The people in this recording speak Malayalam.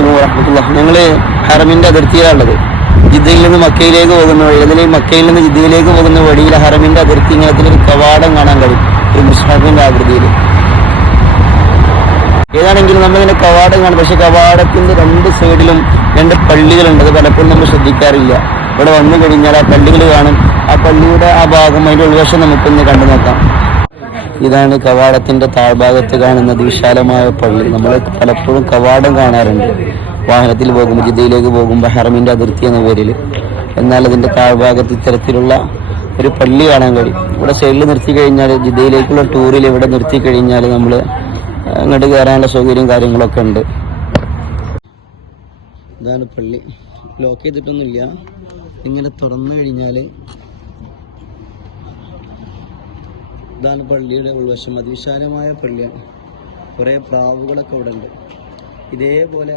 അലൈക്കും വറഹ്മത്തുള്ളാഹി. ഞങ്ങൾ ഹറമിൻ്റെ അതിർത്തിയിലാണുള്ളത്. ജിദ്ദയിൽ നിന്ന് മക്കയിലേക്ക് പോകുന്ന വഴി, അതിൽ മക്കയിൽ നിന്ന് ജിദ്ദയിലേക്ക് പോകുന്ന വഴിയിൽ ഹറമിൻ്റെ അതിർത്തി ഇങ്ങനത്തിലൊരു കവാടം കാണാൻ കഴിയും, ഒരു മുസ്ഹഫിൻ്റെ ആകൃതിയിൽ. ഏതാണെങ്കിലും നമ്മളിങ്ങനെ കവാടം കാണും, പക്ഷെ കവാടത്തിൻ്റെ രണ്ട് സൈഡിലും രണ്ട് പള്ളികളുണ്ട്. അത് പലപ്പോഴും നമ്മൾ ശ്രദ്ധിക്കാറില്ല. ഇവിടെ വന്നു കഴിഞ്ഞാൽ ആ പള്ളികൾ കാണും. ആ പള്ളിയുടെ ആ ഭാഗം, അതിൻ്റെ ഉൾവശം നമുക്കൊന്ന് കണ്ടു നോക്കാം. ഇതാണ് കവാടത്തിന്റെ താഴ്ഭാഗത്ത് കാണുന്നത് വിശാലമായ പള്ളി. നമ്മൾ പലപ്പോഴും കവാടം കാണാറുണ്ട് വാഹനത്തിൽ പോകുമ്പോൾ, ജിദ്ദയിലേക്ക് പോകുമ്പോൾ, ഹറമിന്റെ അതിർത്തി എന്ന പേരിൽ. എന്നാൽ അതിന്റെ താഴ്ഭാഗത്ത് ഇത്തരത്തിലുള്ള ഒരു പള്ളി കാണാൻ കഴിയും. ഇവിടെ സൈഡിൽ നിർത്തി കഴിഞ്ഞാൽ, ജിദ്ദയിലേക്കുള്ള ടൂറിൽ ഇവിടെ നിർത്തി കഴിഞ്ഞാൽ നമ്മൾ അങ്ങോട്ട് കയറാനുള്ള സൗകര്യം കാര്യങ്ങളൊക്കെ ഉണ്ട്. ഇതാണ് പള്ളി. ലോക്ക് ചെയ്തിട്ടൊന്നുമില്ല. ഇങ്ങനെ തുറന്നു കഴിഞ്ഞാൽ ഇതാണ് പള്ളിയുടെ ഉൾവശം. അതിവിശാലമായ പള്ളിയാണ്. കുറേ പ്രാവുകളൊക്കെ ഇവിടെ ഉണ്ട്. ഇതേപോലെ